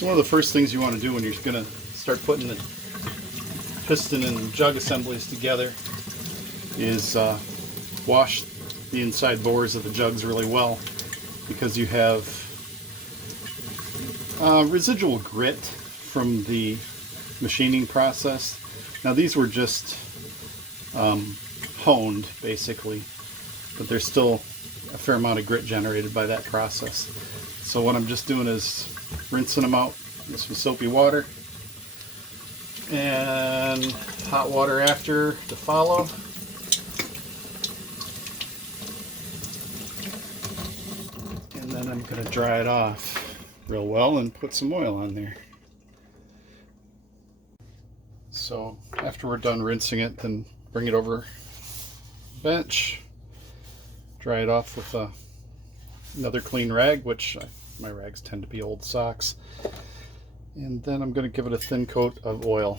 So one of the first things you want to do when you're going to start putting the piston and jug assemblies together is wash the inside bores of the jugs really well, because you have residual grit from the machining process. Now these were just honed basically, but there's still a fair amount of grit generated by that process. So what I'm just doing is rinsing them out with some soapy water and hot water after to follow. And then I'm going to dry it off real well and put some oil on there. So after we're done rinsing it, then bring it over the bench, dry it off with another clean rag, which my rags tend to be old socks. And then I'm going to give it a thin coat of oil.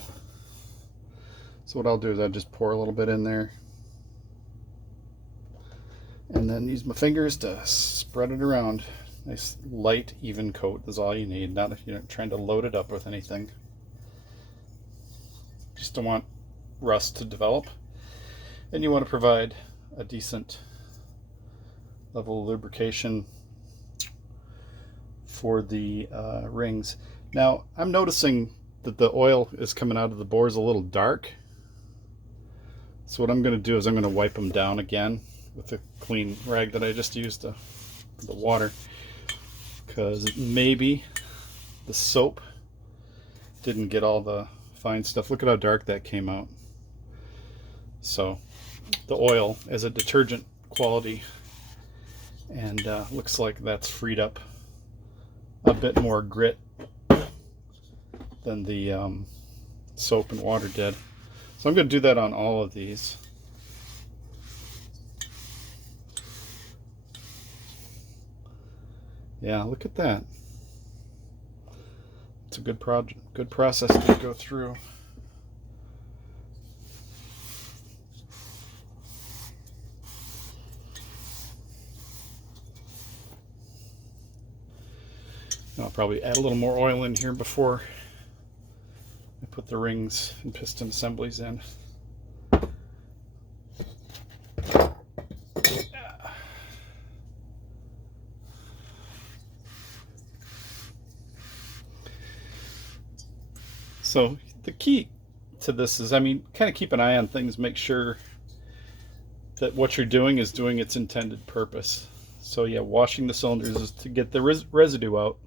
So what I'll do is I'll just pour a little bit in there and then use my fingers to spread it around. Nice light, even coat is all you need. Not if you're not trying to load it up with anything. Just don't want rust to develop. And you want to provide a decent level of lubrication for the rings. Now I'm noticing that the oil is coming out of the bores a little dark. So what I'm going to do is I'm going to wipe them down again with the clean rag that I just used, the water, because maybe the soap didn't get all the fine stuff. Look at how dark that came out. So the oil as a detergent quality, and looks like that's freed up a bit more grit than the soap and water did. So I'm going to do that on all of these. Yeah, look at that. It's a good process to go through. I'll probably add a little more oil in here before I put the rings and piston assemblies in. So the key to this is, kind of keep an eye on things, make sure that what you're doing is doing its intended purpose. So yeah, washing the cylinders is to get the residue out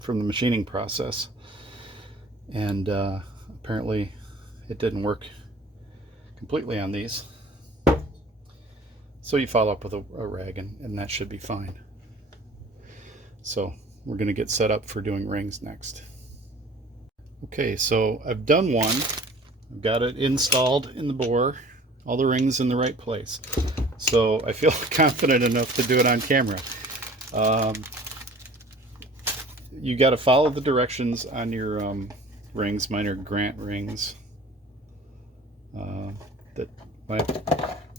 from the machining process. And apparently it didn't work completely on these. So you follow up with a rag and that should be fine. So we're going to get set up for doing rings next. Okay, so I've done one. I've got it installed in the bore, all the rings in the right place. So I feel confident enough to do it on camera. You got to follow the directions on your rings. Mine are Grant rings that my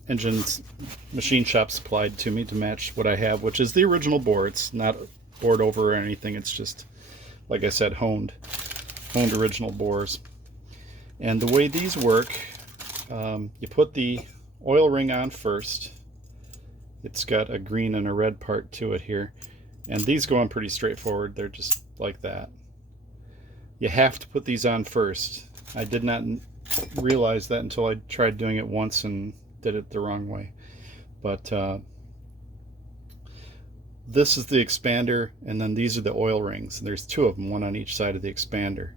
engine's machine shop supplied to me to match what I have, which is the original bore. It's not bored over or anything. It's just, like I said, honed original bores. And the way these work, you put the oil ring on first. It's got a green and a red part to it here. And these go on pretty straightforward. They're just like that. You have to put these on first. I did not realize that until I tried doing it once and did it the wrong way. But this is the expander, and then these are the oil rings. There's two of them, one on each side of the expander.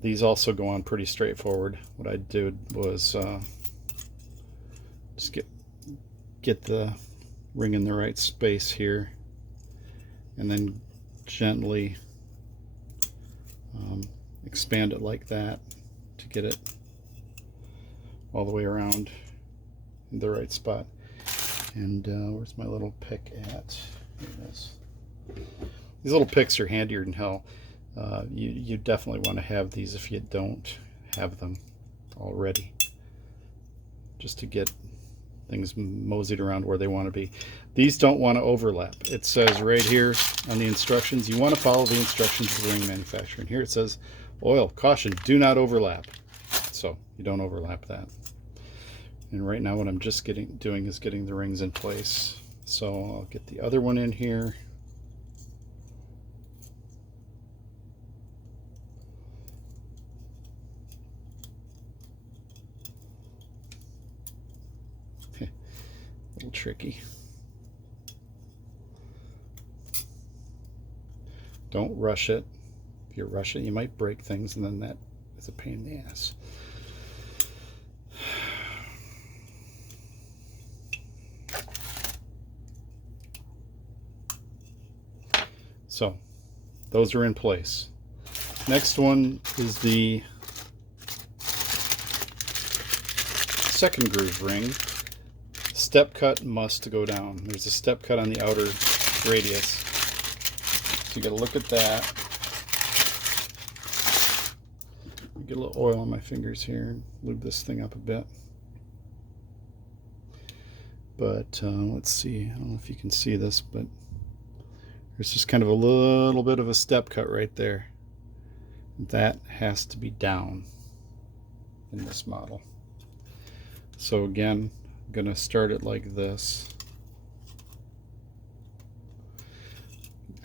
These also go on pretty straightforward. What I did was just get the ring in the right space here, and then gently expand it like that to get it all the way around in the right spot. And where's my little pick at? Here it is. These little picks are handier than hell. You definitely want to have these if you don't have them already, just to get things moseyed around where they want to be. These don't want to overlap. It says right here on the instructions, you want to follow the instructions of the ring manufacturer. And here it says, oil, caution, do not overlap. So you don't overlap that. And right now what I'm just doing is getting the rings in place. So I'll get the other one in here. A little tricky. Don't rush it. If you rush it, you might break things, and then that is a pain in the ass. So those are in place. Next one is the second groove ring. Step cut must go down. There's a step cut on the outer radius. So you got to look at that. Get a little oil on my fingers here and lube this thing up a bit. But let's see. I don't know if you can see this, but there's just kind of a little bit of a step cut right there. That has to be down in this model. So again, I'm going to start it like this.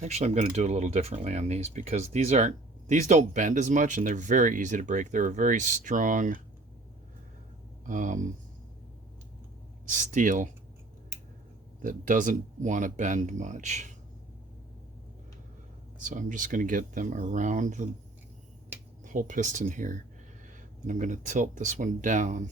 Actually, I'm going to do it a little differently on these because these don't bend as much and they're very easy to break. They're a very strong steel that doesn't want to bend much. So I'm just going to get them around the whole piston here, and I'm going to tilt this one down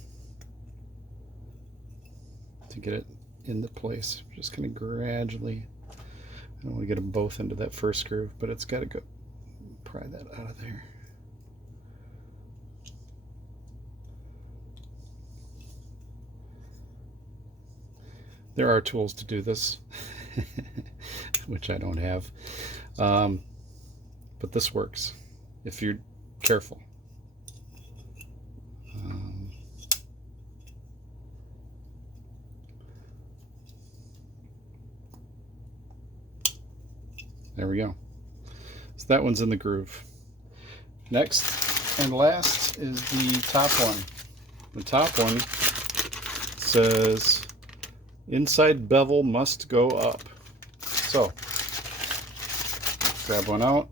to get it into place. Just kind of gradually. I don't want to get them both into that first groove, but it's got to go. Pry that out of there. There are tools to do this, which I don't have, but this works if you're careful. There we go. So that one's in the groove. Next and last is the top one. The top one says inside bevel must go up. So grab one out,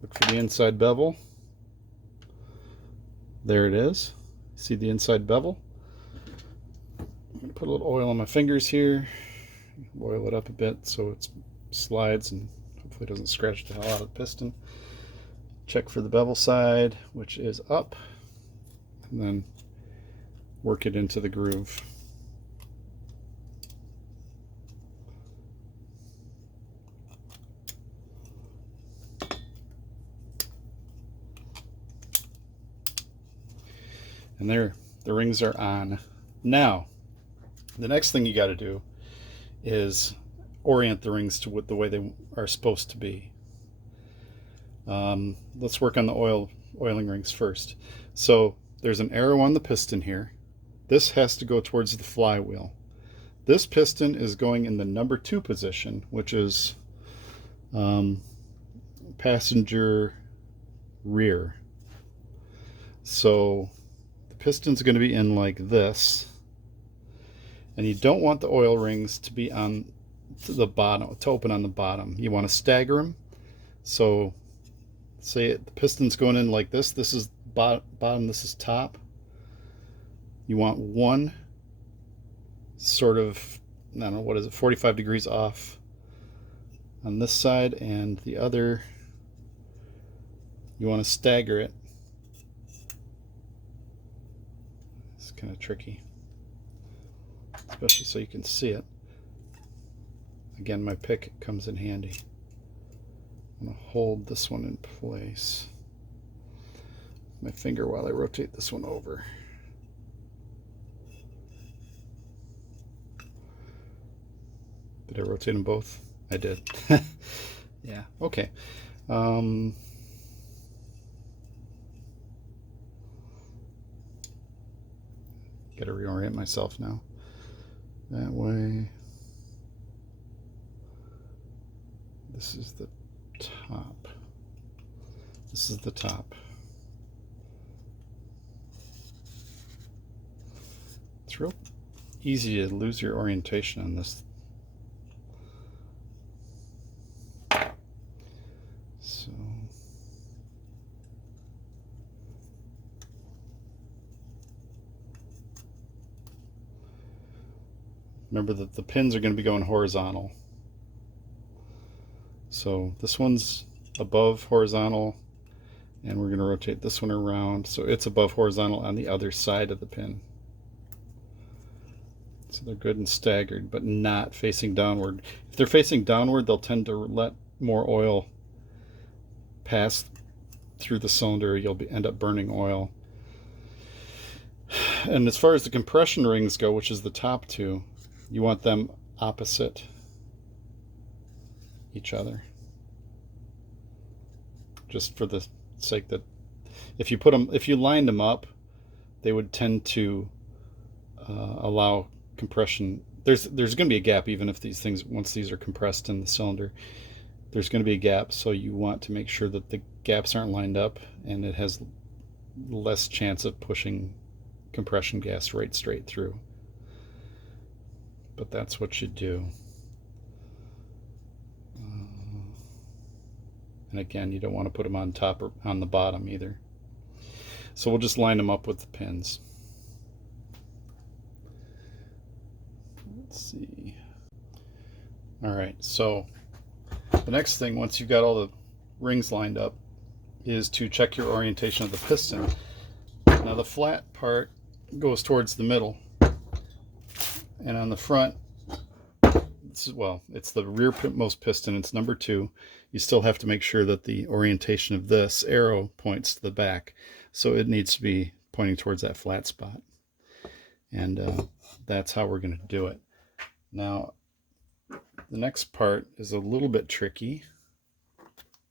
look for the inside bevel. There it is. See the inside bevel? I'm going to put a little oil on my fingers here, oil it up a bit so it slides and hopefully doesn't scratch the hell out of the piston. Check for the bevel side, which is up, and then work it into the groove. And there, the rings are on. Now, the next thing you got to do is orient the rings to the way they are supposed to be. Let's work on the oiling rings first. So there's an arrow on the piston here. This has to go towards the flywheel. This piston is going in the number 2 position, which is passenger rear. So the piston's going to be in like this, and you don't want the oil rings to be on the bottom, to open on the bottom. You want to stagger them. So say the piston's going in like this. This is bottom, this is top. You want one sort of, I don't know, what is it, 45 degrees off on this side, and the other, you want to stagger it. It's kind of tricky, especially so you can see it. Again, my pick comes in handy. I'm going to hold this one in place. My finger while I rotate this one over. Did I rotate them both? I did. Yeah, okay. Got to reorient myself now. That way. This is the top. This is the top. It's real easy to lose your orientation on this. So remember that the pins are going to be going horizontal. So this one's above horizontal, and we're going to rotate this one around so it's above horizontal on the other side of the pin. So they're good and staggered, but not facing downward. If they're facing downward, they'll tend to let more oil pass through the cylinder. You'll end up burning oil. And as far as the compression rings go, which is the top two, you want them opposite each other. Just for the sake that if you lined them up, they would tend to allow compression. There's going to be a gap even if these things, once these are compressed in the cylinder, there's going to be a gap. So you want to make sure that the gaps aren't lined up, and it has less chance of pushing compression gas right straight through. But that's what you do. And again, you don't want to put them on top or on the bottom either. So we'll just line them up with the pins. Let's see. All right, so the next thing, once you've got all the rings lined up, is to check your orientation of the piston. Now the flat part goes towards the middle, and on the front, it's the rearmost piston. It's number 2. You still have to make sure that the orientation of this arrow points to the back, so it needs to be pointing towards that flat spot, and that's how we're going to do it. Now the next part is a little bit tricky,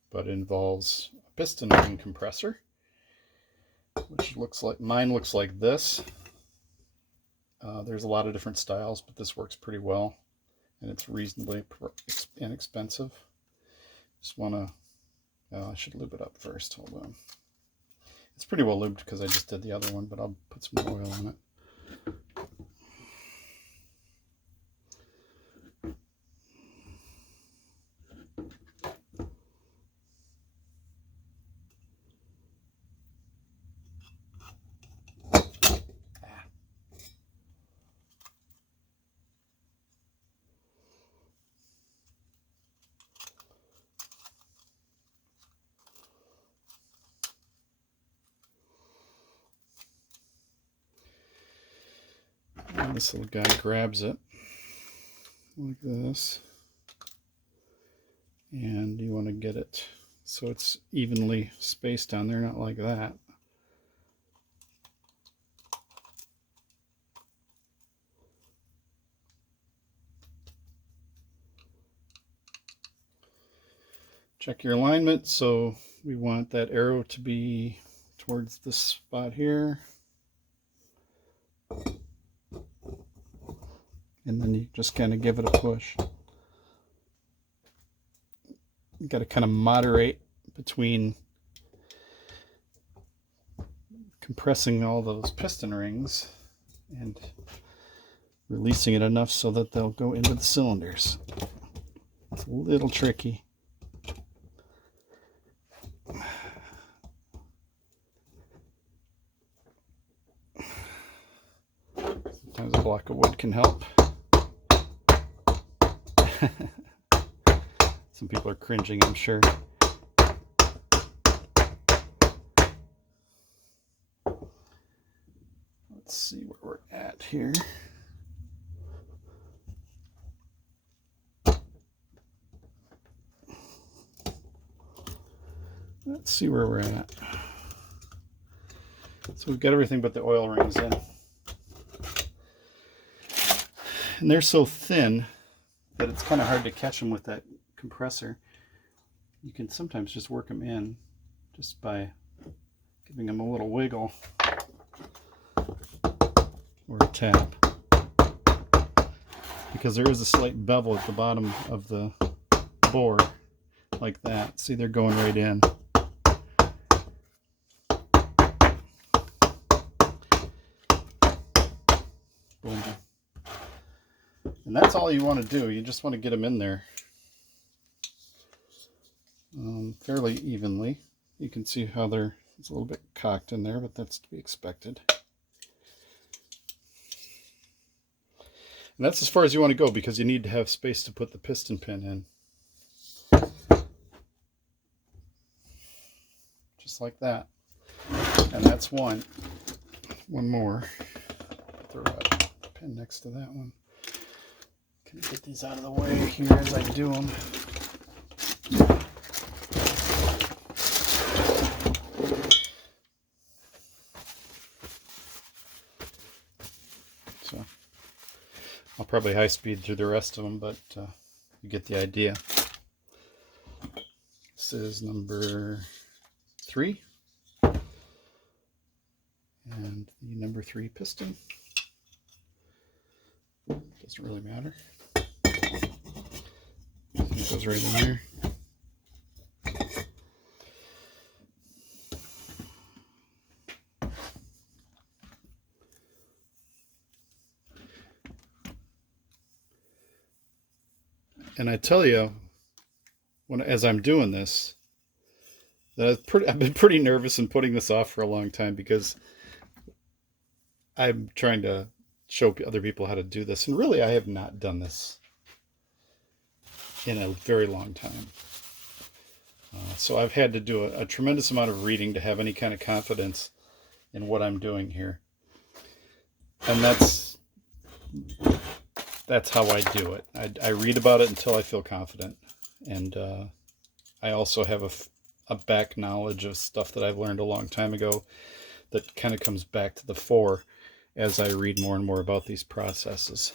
but involves a piston ring compressor, which mine looks like this. There's a lot of different styles, but this works pretty well, and it's reasonably inexpensive. Just want to, I should lube it up first. Hold on. It's pretty well lubed because I just did the other one, but I'll put some more oil on it. And this little guy grabs it like this, and you want to get it so it's evenly spaced down there, not like that. Check your alignment. So we want that arrow to be towards this spot here. And then you just kind of give it a push. You got to kind of moderate between compressing all those piston rings and releasing it enough so that they'll go into the cylinders. It's a little tricky. Sometimes a block of wood can help. Some people are cringing, I'm sure. Let's see where we're at here. Let's see where we're at. So we've got everything but the oil rings in. And they're so thin that it's kind of hard to catch them with that compressor. You can sometimes just work them in just by giving them a little wiggle. or a tap, because there is a slight bevel at the bottom of the bore, like that. See, they're going right in. Boom. And that's all you want to do. You just want to get them in there fairly evenly. You can see how it's a little bit cocked in there, but that's to be expected. And that's as far as you want to go, because you need to have space to put the piston pin in. Just like that. And that's one. One more. Throw a pin next to that one. Can I get these out of the way here as I do them? So I'll probably high speed through the rest of them, but you get the idea. This is number 3. And the number 3 piston. Doesn't really matter. It goes right in there. And I tell you, as I'm doing this, that I've been pretty nervous in putting this off for a long time, because I'm trying to show other people how to do this. And really, I have not done this in a very long time. So I've had to do a tremendous amount of reading to have any kind of confidence in what I'm doing here. And that's how I do it. I read about it until I feel confident. And I also have a back knowledge of stuff that I've learned a long time ago that kind of comes back to the fore as I read more and more about these processes.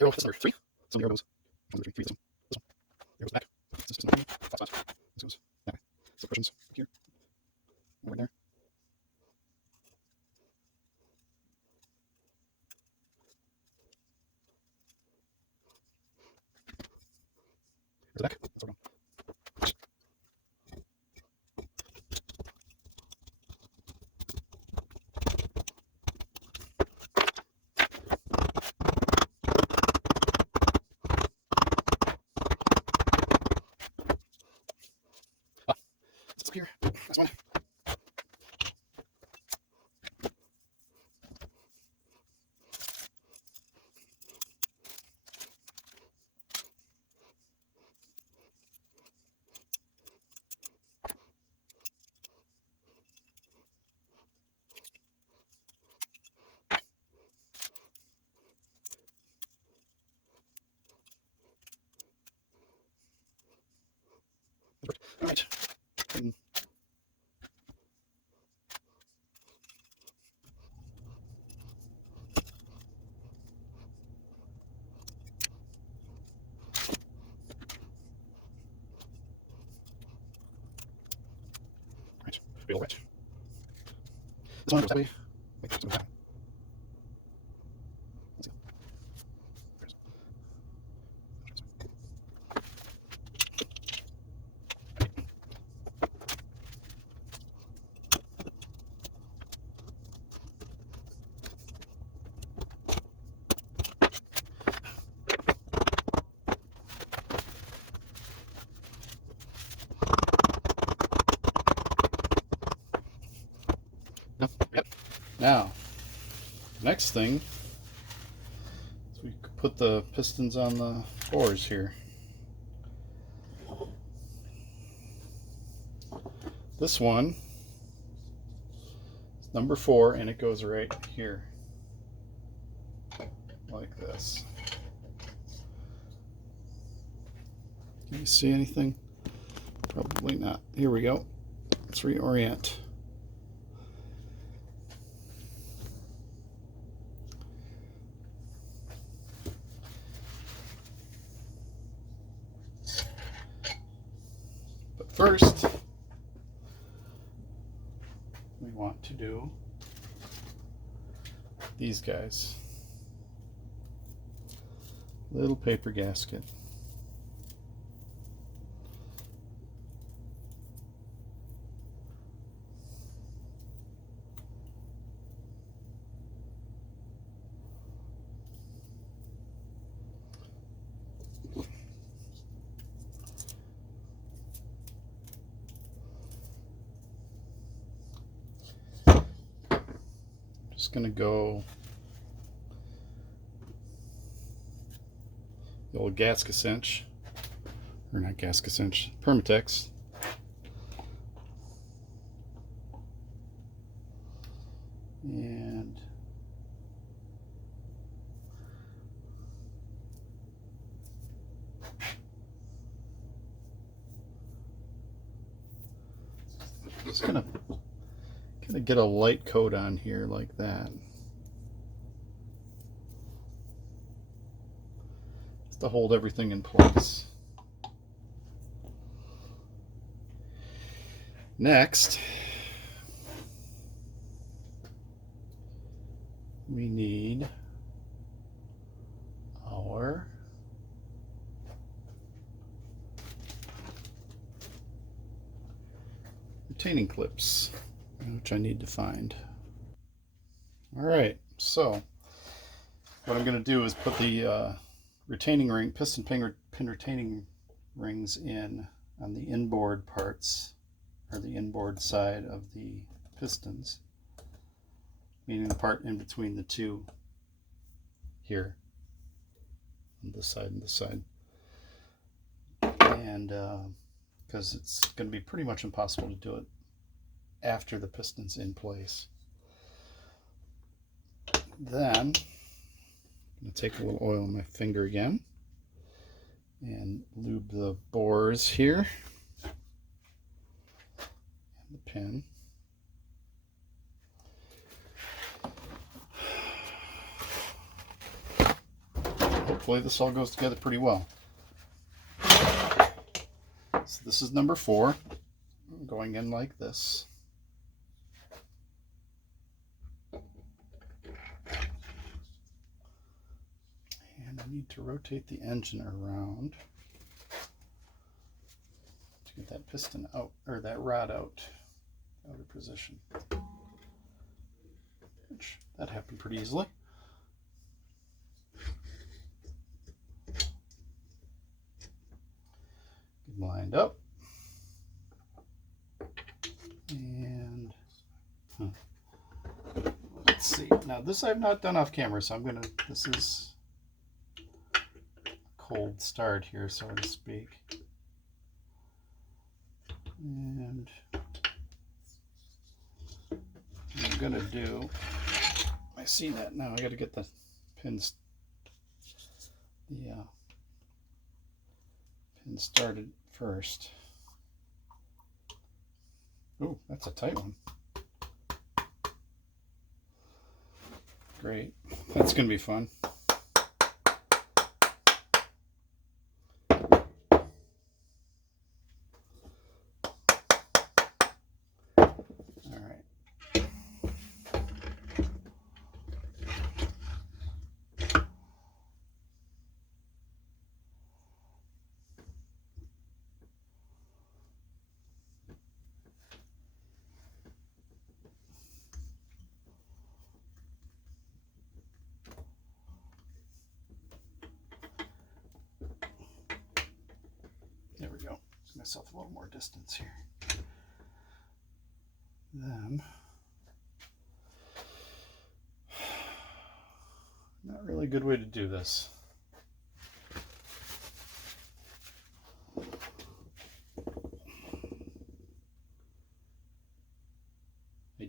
Arrow is number 3. So the arrow goes 1, 2, 3, 3. This one. Arrow goes back. This is number 5 spots. This goes that way. So cushions here. Over there. There's the back. That's all gone. It's up here. That's one. All right. And right. Be all right. This one goes that way. Wait, this goes that way. Let's see. There's- No, yep. Now, next thing is we put the pistons on the bores here. this one is number 4, and it goes right here, like this. Can you see anything? Probably not. Here we go. Let's reorient. But first, we want to do these guys. Little paper gasket. Just going to go the old gasket cinch, or not gasket cinch, Permatex. And just gonna get a light coat on here like that. Just to hold everything in place. Next, we need our retaining clips, which I need to find. All right, so what I'm going to do is put the retaining ring, piston pin retaining rings in on the inboard parts, or the inboard side of the pistons, meaning the part in between the two here, on this side and this side. And because it's going to be pretty much impossible to do it after the piston's in place. Then I'm going to take a little oil on my finger again and lube the bores here and the pin. Hopefully this all goes together pretty well. So this is number 4, going in like this. And I need to rotate the engine around to get that piston out, or that rod out of position. Which, that happened pretty easily. Get lined up. And let's see. Now this I've not done off camera, so this is a cold start here, so to speak. And what I'm gonna do, I see that now. I got to get the pins, pin started first. Oh, that's a tight one. Great. That's going to be fun. All right. There we go. Give myself a little more distance here. Then, not really a good way to do this.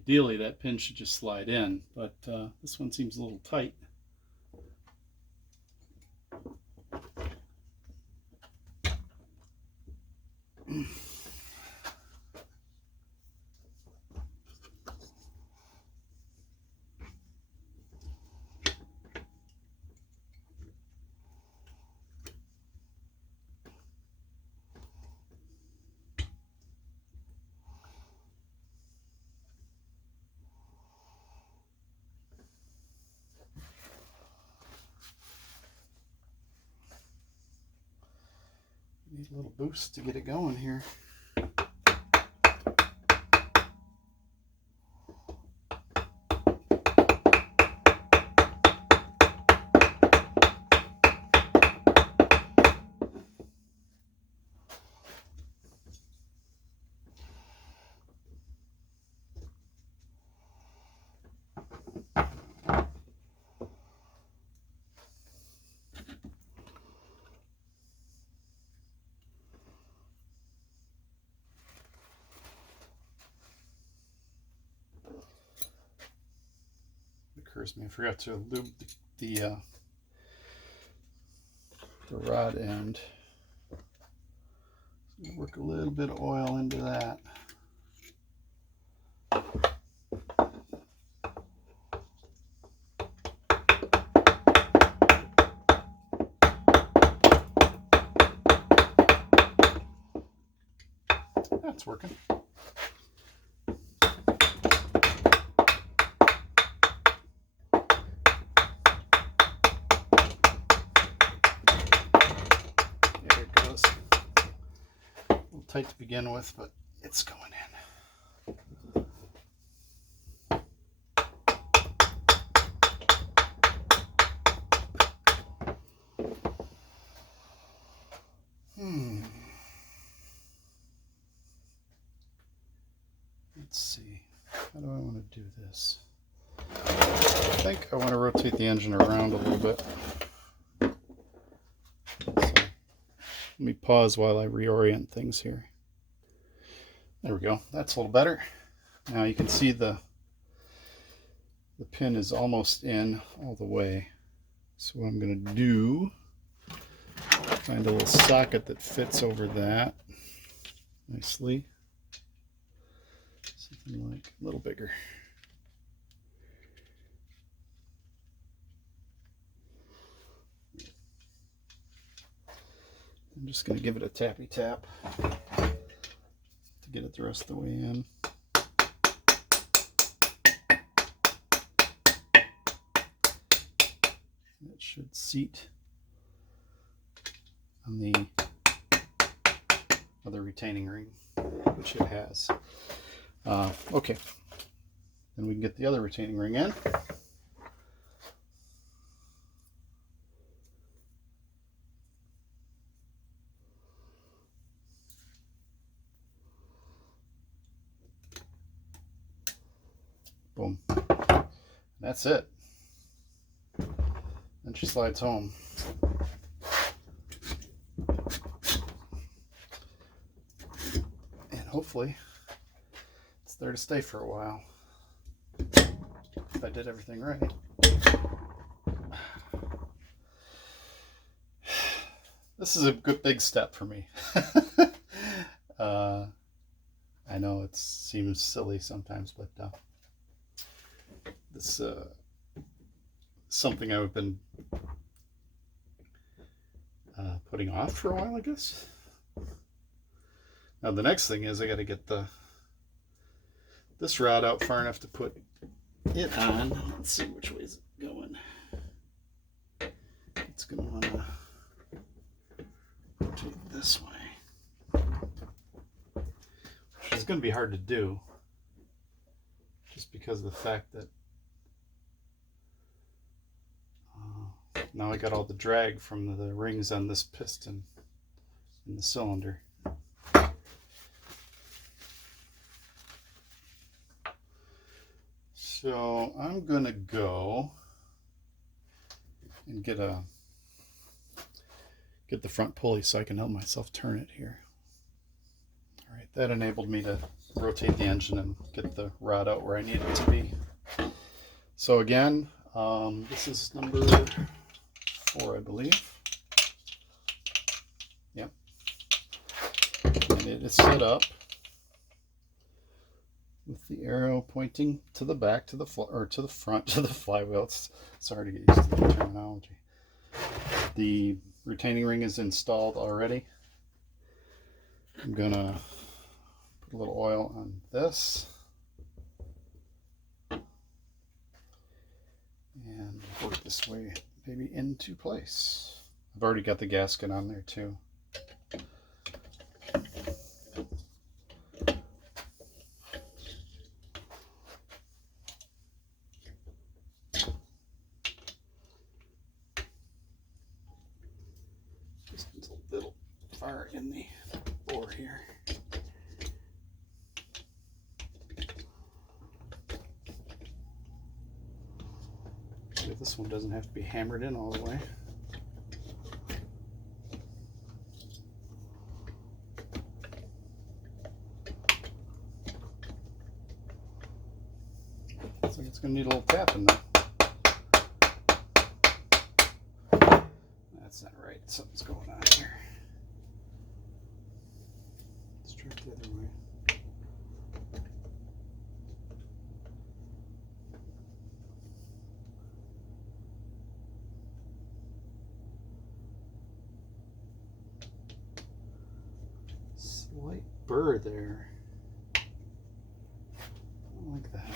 Ideally, that pin should just slide in, but this one seems a little tight. Need a little boost to get it going here. Occurs me, I forgot to lube the rod end. Work a little bit of oil into that. That's working. Tight to begin with, but it's going in. Let's see. How do I want to do this? I think I want to rotate the engine around a little bit. So, let me pause while I reorient things here. There we go. That's a little better. Now you can see the pin is almost in all the way. So what I'm going to do, find a little socket that fits over that nicely. Something like a little bigger. I'm just going to give it a tappy tap to get it the rest of the way in. It should seat on the other retaining ring, which it has. Okay, then we can get the other retaining ring in. Boom. That's it. And she slides home. And hopefully it's there to stay for a while. If I did everything right. This is a good big step for me. I know it seems silly sometimes, but this something I've been putting off for a while, I guess. Now the next thing is I got to get this rod out far enough to put it on. Let's see which way is it going. It's going to want to rotate this way, which is going to be hard to do just because of the fact that now I got all the drag from the rings on this piston in the cylinder. So I'm gonna go and get the front pulley so I can help myself turn it here. All right, that enabled me to rotate the engine and get the rod out where I need it to be. So again, this is number 4, I believe. Yep. And it is set up with the arrow pointing to the back, to the front, to the flywheel. It's hard to get used to the terminology. The retaining ring is installed already. I'm gonna put a little oil on this and work this way maybe into place. I've already got the gasket on there too. Just a little far in the bore here. This one doesn't have to be hammered in all the way. Looks like it's going to need a little tapping though. That's not right. Something's going on here. Let's try it the other way. Slight burr there. I don't like that.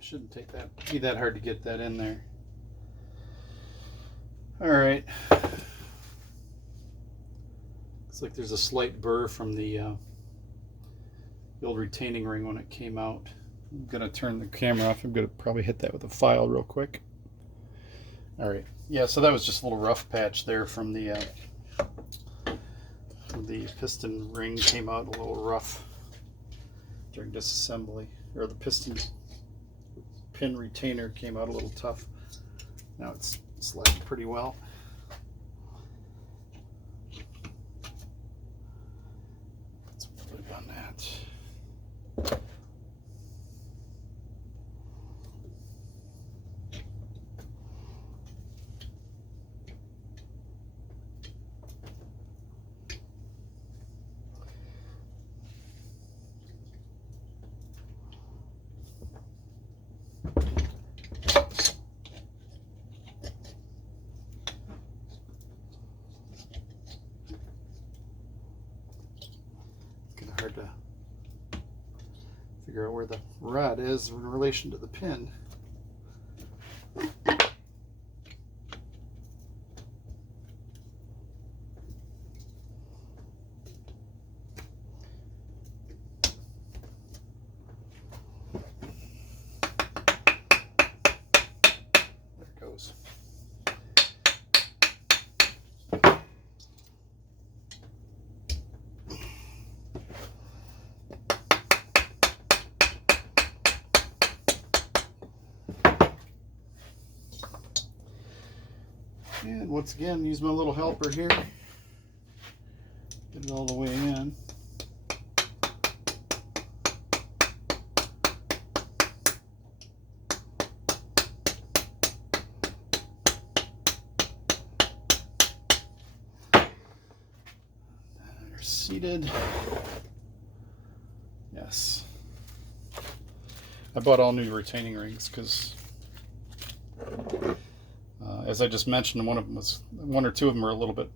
Shouldn't take that, be that hard to get that in there. All right. Looks like there's a slight burr from the old retaining ring when it came out. I'm gonna turn the camera off. I'm gonna probably hit that with a file real quick. All right. Yeah. So that was just a little rough patch there from the piston ring came out a little rough during disassembly, or the piston pin retainer came out a little tough. Now it's sliding pretty well. Put some fluid on that. Hard to figure out where the rod is in relation to the pin. There it goes. And once again, use my little helper here. Get it all the way in. They're seated. Yes. I bought all new retaining rings because as I just mentioned, one or two of them were a little bit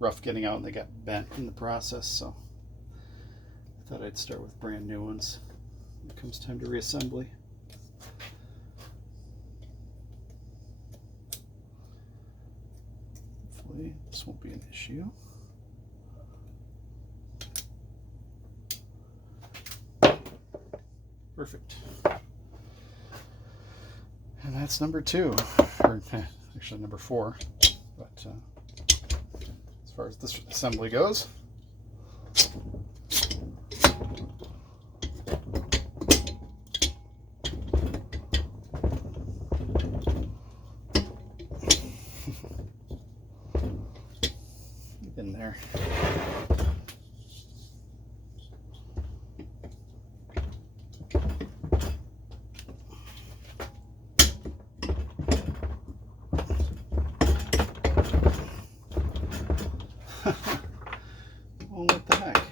rough getting out and they got bent in the process, so I thought I'd start with brand new ones when it comes time to reassembly. Hopefully this won't be an issue. Perfect. And that's number 2, or actually number 4, but as far as this assembly goes, in there. Well, what the heck?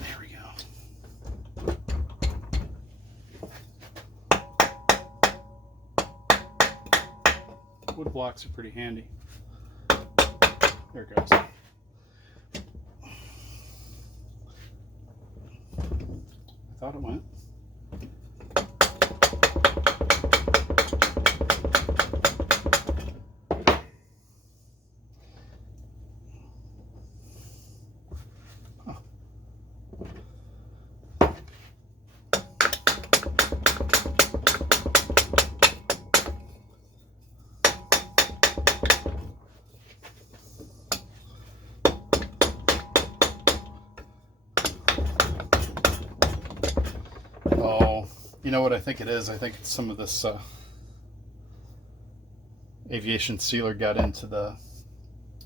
There we go. Wood blocks are pretty handy. There it goes. I thought it went. Oh, you know what I think it is? I think it's some of this aviation sealer got into the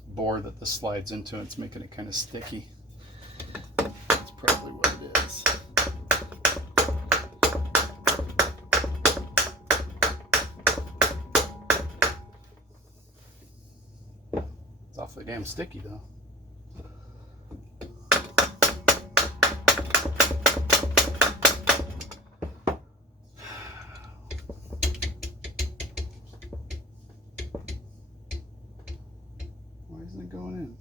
board that this slides into, and it's making it kind of sticky. That's probably what it is. It's awfully damn sticky though. Why isn't it going in?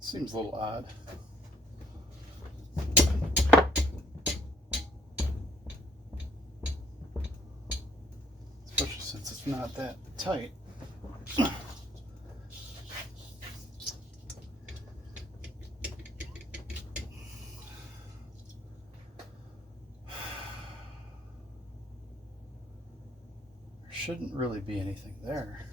Seems a little odd. Especially since it's not that tight. There shouldn't really be anything there.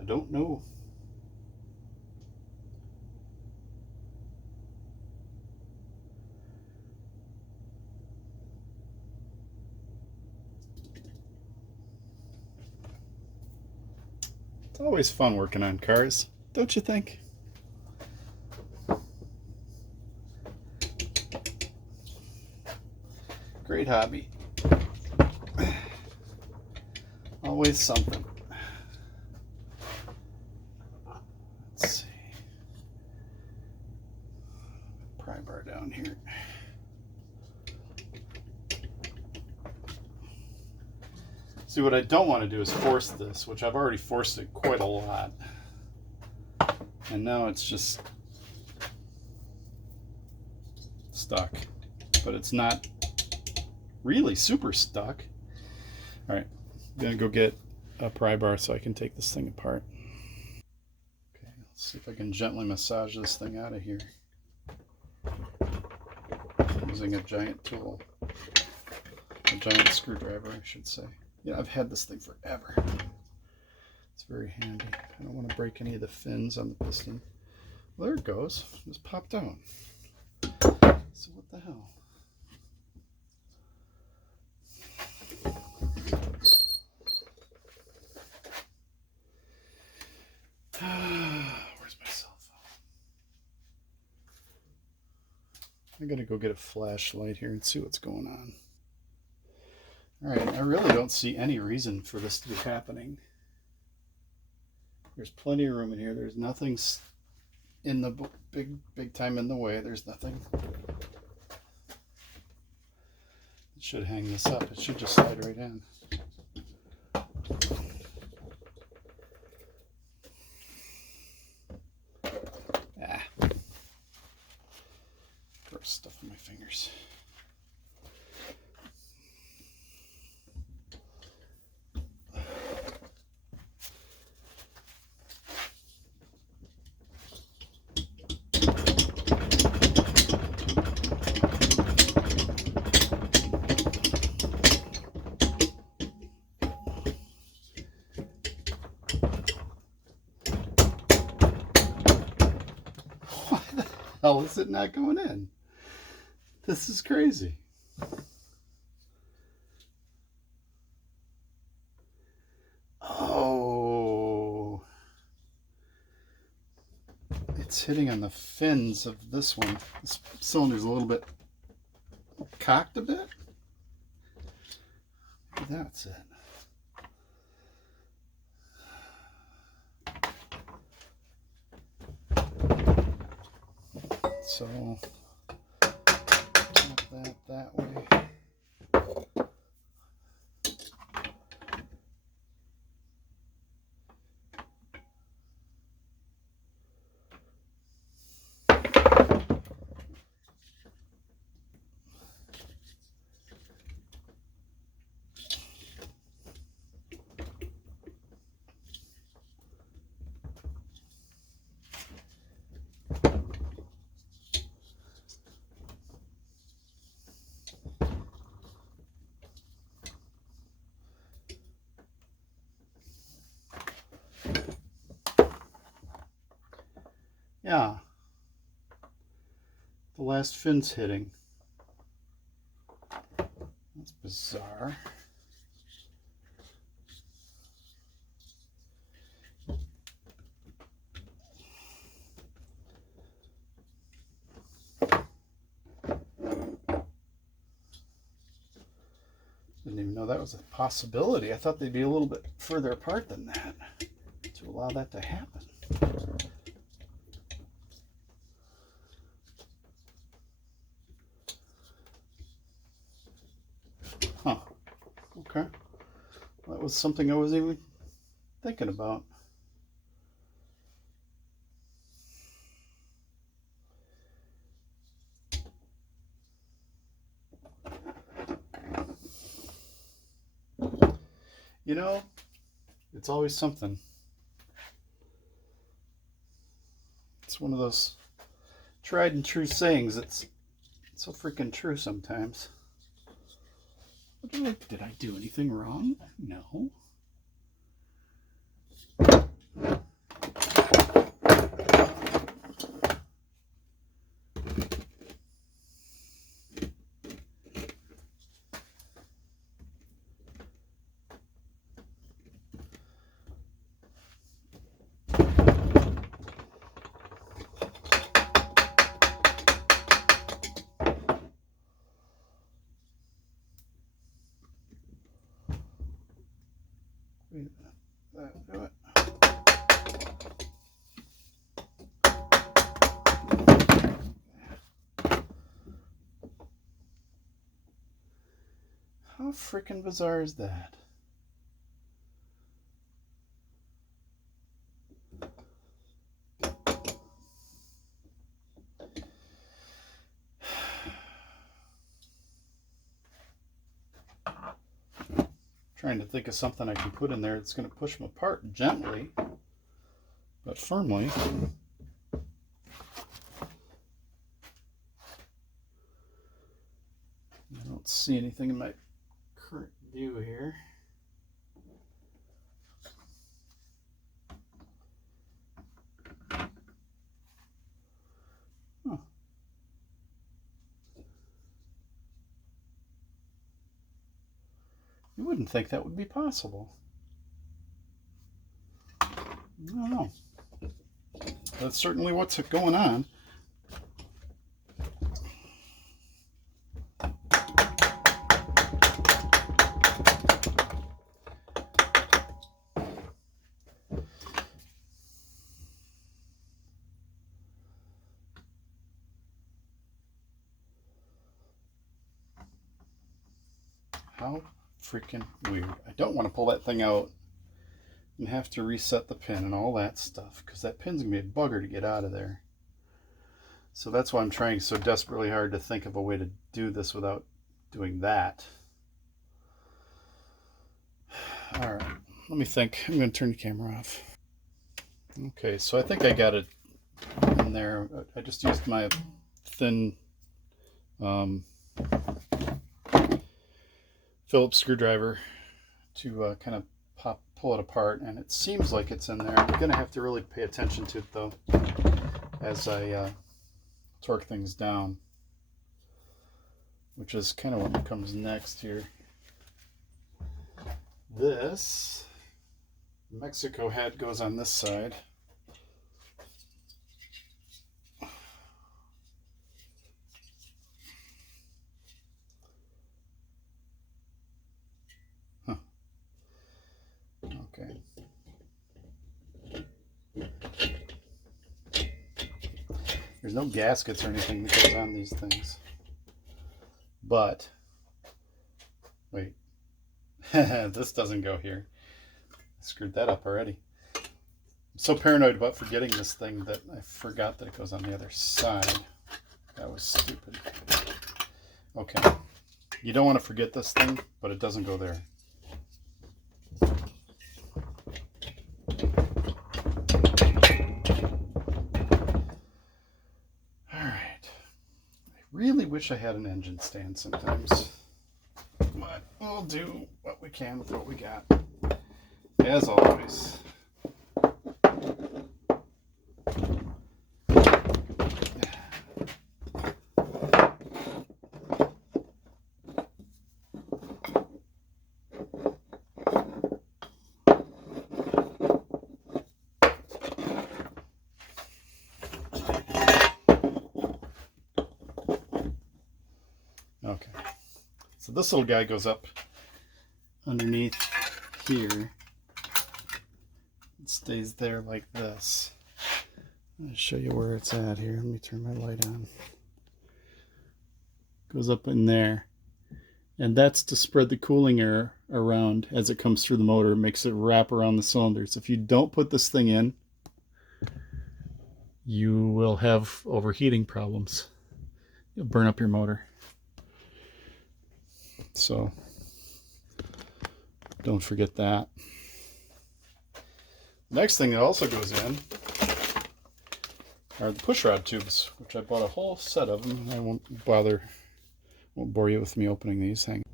I don't know. It's always fun working on cars, don't you think? Great hobby. Always something. Let's see. Pry bar down here. See, what I don't want to do is force this, which I've already forced it quite a lot. And now it's just stuck, but it's not really super stuck. All right, I'm gonna go get a pry bar so I can take this thing apart. Okay, let's see if I can gently massage this thing out of here using a giant tool, a giant screwdriver, I should say. Yeah, I've had this thing forever. It's very handy. I don't want to break any of the fins on the piston. Well, there it goes. It just popped out. So what the hell? Where's my cell phone? I gotta go get a flashlight here and see what's going on. All right, I really don't see any reason for this to be happening. There's plenty of room in here. There's nothing in the big time in the way. There's nothing. It should hang this up. It should just slide right in. Ah. Gross stuff on my fingers. Why the hell is it not going in? This is crazy. Oh, it's hitting on the fins of this one. This cylinder's a little bit cocked a bit. Maybe that's it. So tap that way. Yeah, the last fin's hitting. That's bizarre. Didn't even know that was a possibility. I thought they'd be a little bit further apart than that to allow that to happen. Huh. Okay. Well, that was something I wasn't even thinking about. You know, it's always something. It's one of those tried and true sayings that's so freaking true sometimes. Did I do anything wrong? No. Wait a minute. That'll do it. How freaking bizarre is that? trying to think of something I can put in there that's going to push them apart gently, but firmly. I don't see anything in my current view here. Huh. You wouldn't think that would be possible. I don't know. That's certainly what's going on. How freaking weird. I don't want to pull that thing out and have to reset the pin and all that stuff, because that pin's going to be a bugger to get out of there. So that's why I'm trying so desperately hard to think of a way to do this without doing that. All right, let me think. I'm going to turn the camera off. Okay, so I think I got it in there. I just used my thin Phillips screwdriver to kind of pull it apart, and it seems like it's in there. I'm going to have to really pay attention to it though as I torque things down, which is kind of what comes next here. This Mexico head goes on this side. Huh. Okay. There's no gaskets or anything that goes on these things. But, wait, this doesn't go here. I screwed that up already. I'm so paranoid about forgetting this thing that I forgot that it goes on the other side. That was stupid. Okay, you don't want to forget this thing, but it doesn't go there. Really wish I had an engine stand sometimes, but we'll do what we can with what we got, as always. Okay, so this little guy goes up underneath here. It stays there like this. I'll show you where it's at here. Let me turn my light on. Goes up in there. And that's to spread the cooling air around as it comes through the motor. It makes it wrap around the cylinders. If you don't put this thing in, you will have overheating problems. You'll burn up your motor. So don't forget that. Next thing that also goes in are the pushrod tubes, which I bought a whole set of them. I won't bore you with me opening these things.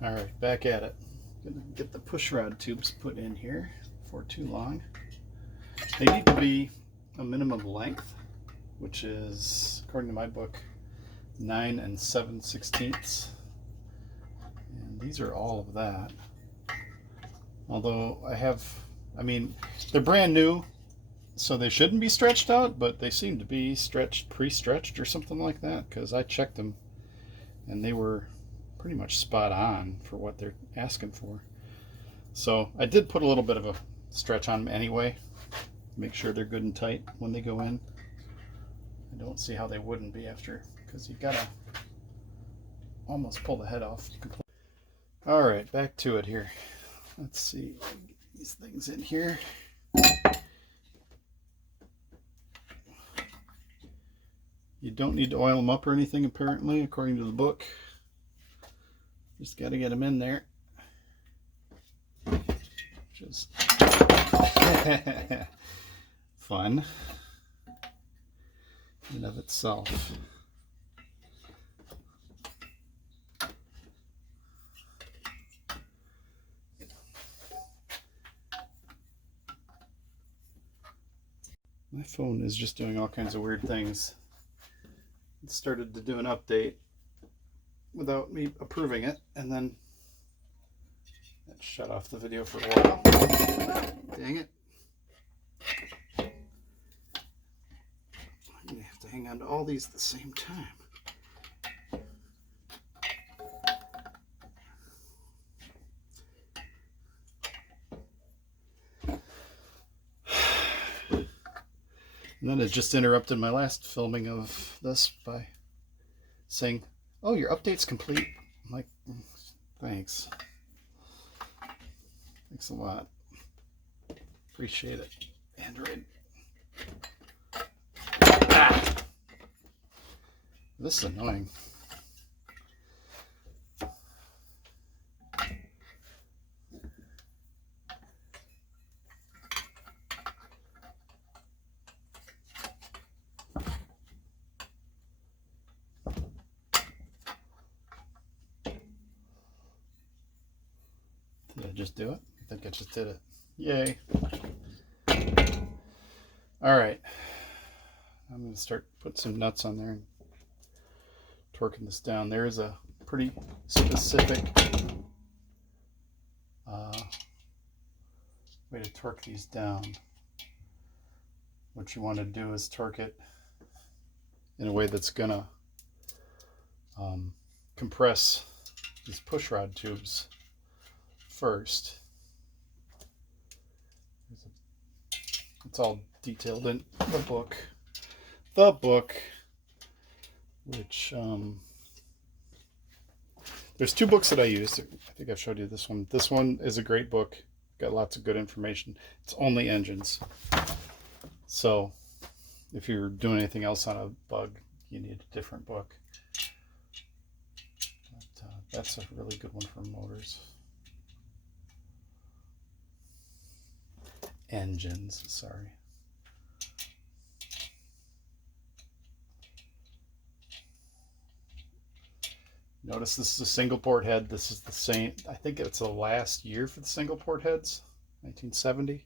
All right, back at it. Gonna get the pushrod tubes put in here before too long. They need to be a minimum length, which is, according to my book, 9 7/16. And these are all of that. Although they're brand new, so they shouldn't be stretched out, but they seem to be pre-stretched or something like that, because I checked them and they were pretty much spot on for what they're asking for. So I did put a little bit of a stretch on them anyway, make sure they're good and tight when they go in. I don't see how they wouldn't be after, because you've got to almost pull the head off completely. All right, back to it here. Let's see, get these things in here. You don't need to oil them up or anything, apparently, according to the book. Just got to get them in there. which is fun in and of itself. My phone is just doing all kinds of weird things. It started to do an update without me approving it, and then it shut off the video for a while. Dang it. I'm going to have to hang on to all these at the same time. And then it just interrupted my last filming of this by saying, "Oh, your update's complete." I'm like, thanks. Thanks a lot. Appreciate it, Android. Ah! This is annoying. Did I just do it? I think I just did it. Yay. All right. I'm going to start putting some nuts on there and torquing this down. There is a pretty specific way to torque these down. What you want to do is torque it in a way that's going to compress these pushrod tubes first. It's all detailed in the book. Which there's two books that I use. I think I've showed you this one. This one is a great book. Got lots of good information. It's only engines. So if you're doing anything else on a bug, you need a different book. But that's a really good one for motors. Engines, sorry. Notice this is a single port head. This is the same, I think it's the last year for the single port heads, 1970.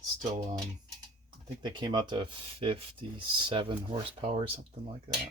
Still, I think they came out to 57 horsepower, something like that.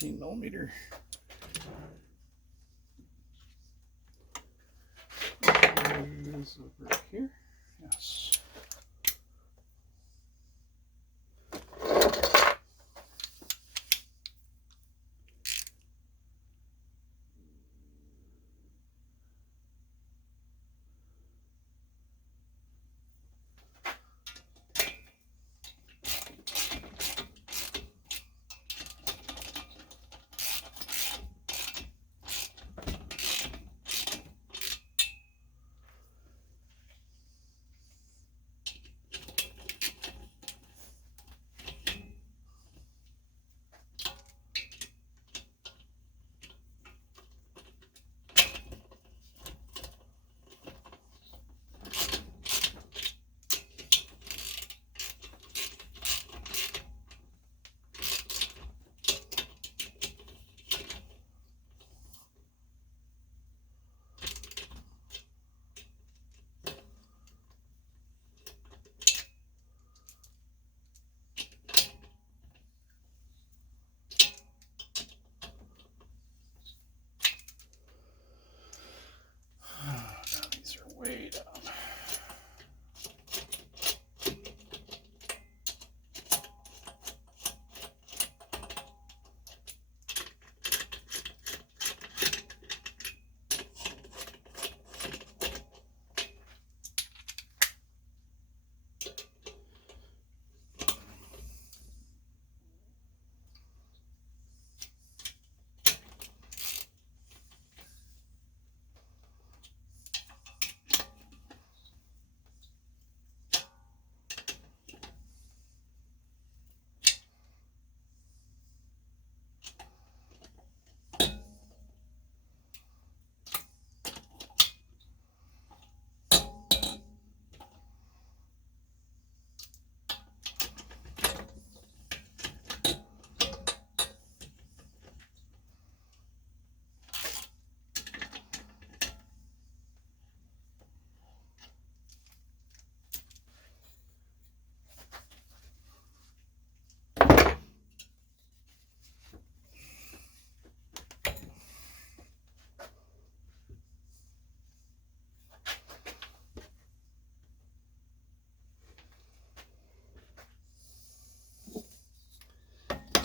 $15mm. Is over here. Yes.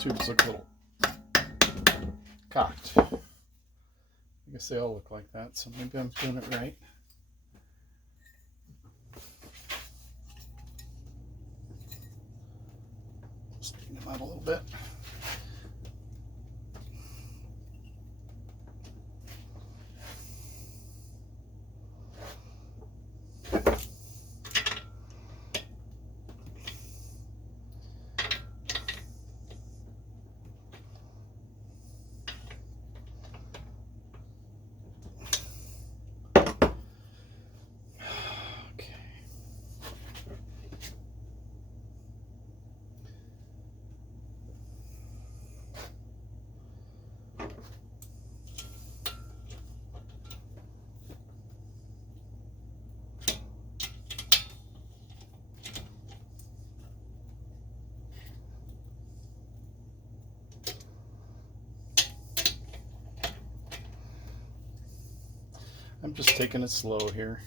tubes look a little cocked. I guess they all look like that, so maybe I'm doing it right. Straighten them out a little bit. I'm just taking it slow here.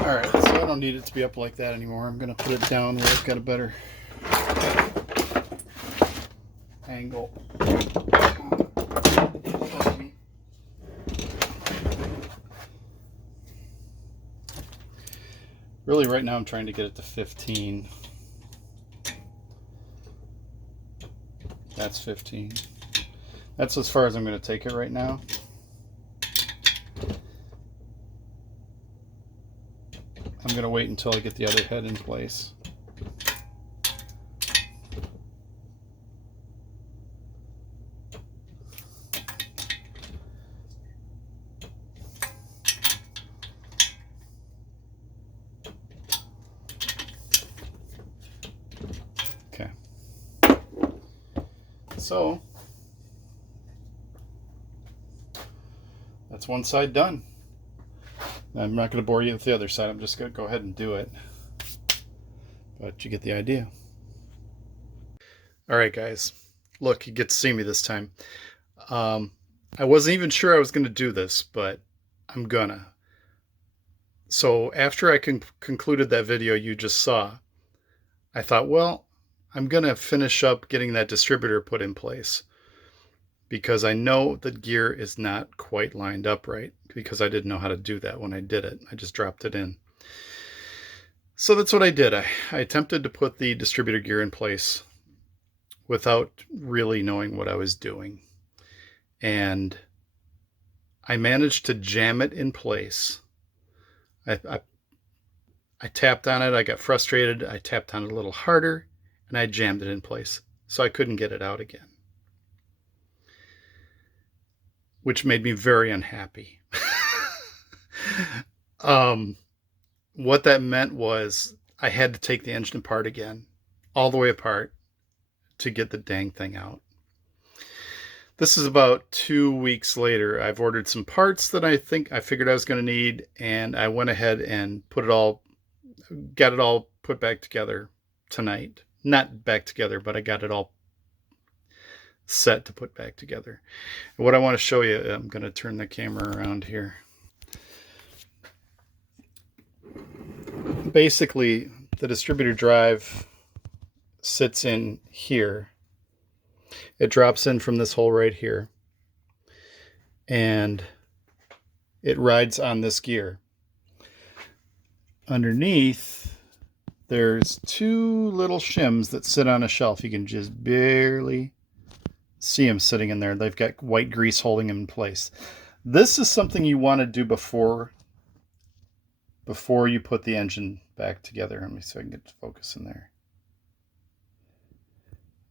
Alright, so I don't need it to be up like that anymore. I'm going to put it down where I've got a better angle. Really, right now I'm trying to get it to 15. That's 15. That's as far as I'm going to take it right now. I'm going to wait until I get the other head in place. Okay. So, that's one side done. I'm not going to bore you with the other side. I'm just going to go ahead and do it. But you get the idea. All right, guys. Look, you get to see me this time. I wasn't even sure I was going to do this, but I'm gonna. So after I concluded that video you just saw, I thought, well, I'm going to finish up getting that distributor put in place. because I know the gear is not quite lined up right, because I didn't know how to do that when I did it. I just dropped it in. So that's what I did. I attempted to put the distributor gear in place without really knowing what I was doing. And I managed to jam it in place. I tapped on it. I got frustrated. I tapped on it a little harder, and I jammed it in place. So I couldn't get it out again, which made me very unhappy. What that meant was I had to take the engine apart again, all the way apart, to get the dang thing out. This is about 2 weeks later. I've ordered some parts that I figured I was going to need, and I went ahead and got it all put back together tonight. Not back together, but I got it all set to put back together. And what I want to show you, I'm going to turn the camera around here. Basically, the distributor drive sits in here. It drops in from this hole right here, and it rides on this gear. Underneath, there's two little shims that sit on a shelf. You can just barely see them sitting in there. They've got white grease holding them in place. This is something you want to do before you put the engine back together. Let me see if I can get focus in there.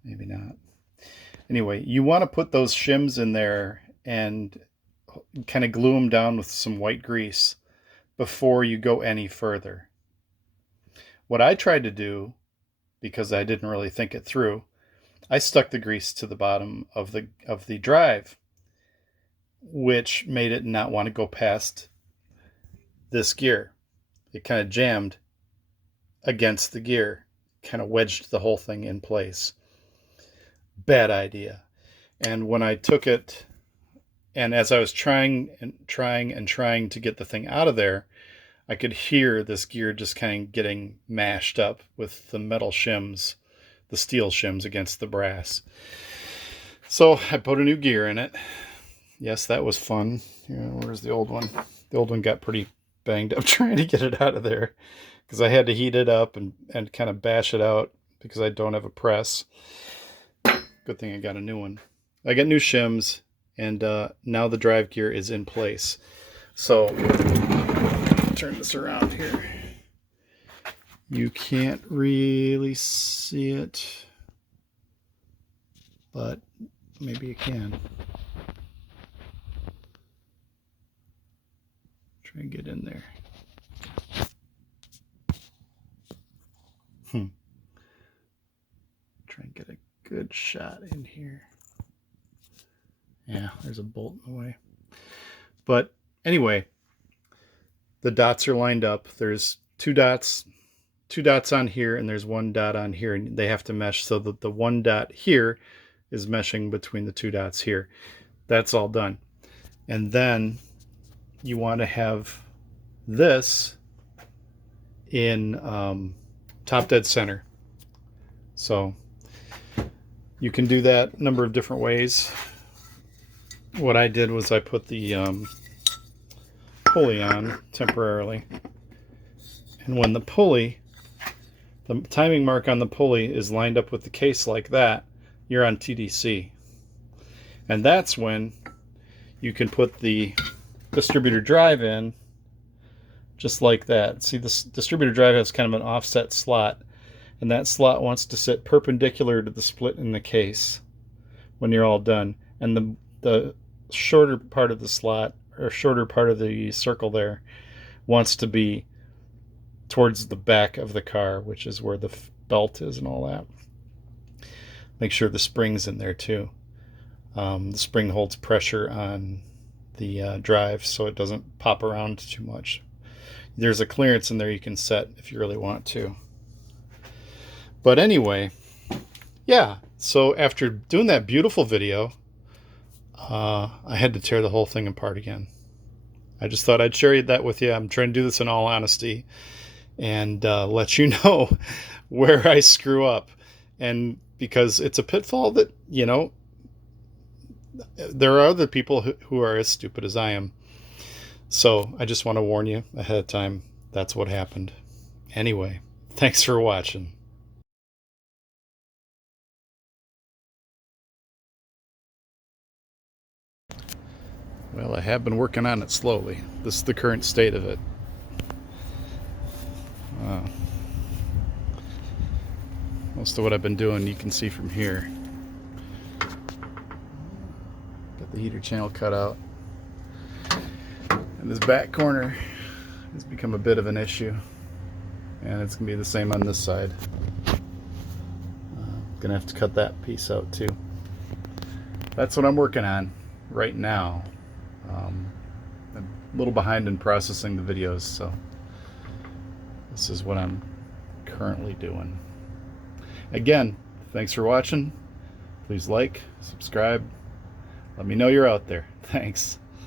Maybe not. Anyway, you want to put those shims in there and kind of glue them down with some white grease before you go any further. What I tried to do, because I didn't really think it through, I stuck the grease to the bottom of the drive, which made it not want to go past this gear. It kind of jammed against the gear, kind of wedged the whole thing in place. Bad idea. And when I took it, and as I was trying to get the thing out of there, I could hear this gear just kind of getting mashed up with the metal shims, the steel shims against the brass. So I put a new gear in it. Yes, that was fun. Where's the old one? The old one got pretty banged up trying to get it out of there, because I had to heat it up and kind of bash it out because I don't have a press. Good thing I got a new one. I got new shims, and now the drive gear is in place. So turn this around here. You can't really see it, but maybe you can. Try and get in there. Try and get a good shot in here. Yeah, there's a bolt in the way. But anyway, the dots are lined up. There's two dots on here, and there's one dot on here, and they have to mesh so that the one dot here is meshing between the two dots here. That's all done. And then you want to have this in top dead center. So you can do that a number of different ways. What I did was I put the pulley on temporarily, and when the timing mark on the pulley is lined up with the case like that, you're on TDC. And that's when you can put the distributor drive in just like that. See, this distributor drive has kind of an offset slot, and that slot wants to sit perpendicular to the split in the case when you're all done. And the shorter part of the slot, or shorter part of the circle there, wants to be towards the back of the car, which is where the belt is and all that. Make sure the spring's in there too. The spring holds pressure on the drive so it doesn't pop around too much. There's a clearance in there you can set if you really want to. But anyway, yeah, so after doing that beautiful video, I had to tear the whole thing apart again. I just thought I'd share that with you. I'm trying to do this in all honesty and let you know where I screw up. And because it's a pitfall that, there are other people who are as stupid as I am. So I just want to warn you ahead of time. That's what happened. Anyway, thanks for watching. Well, I have been working on it slowly. This is the current state of it. Most of what I've been doing you can see from here. Got the heater channel cut out. And this back corner has become a bit of an issue. And it's going to be the same on this side. Gonna have to cut that piece out too. That's what I'm working on right now. I'm a little behind in processing the videos, so this is what I'm currently doing. Again, thanks for watching. Please like, subscribe. Let me know you're out there. Thanks.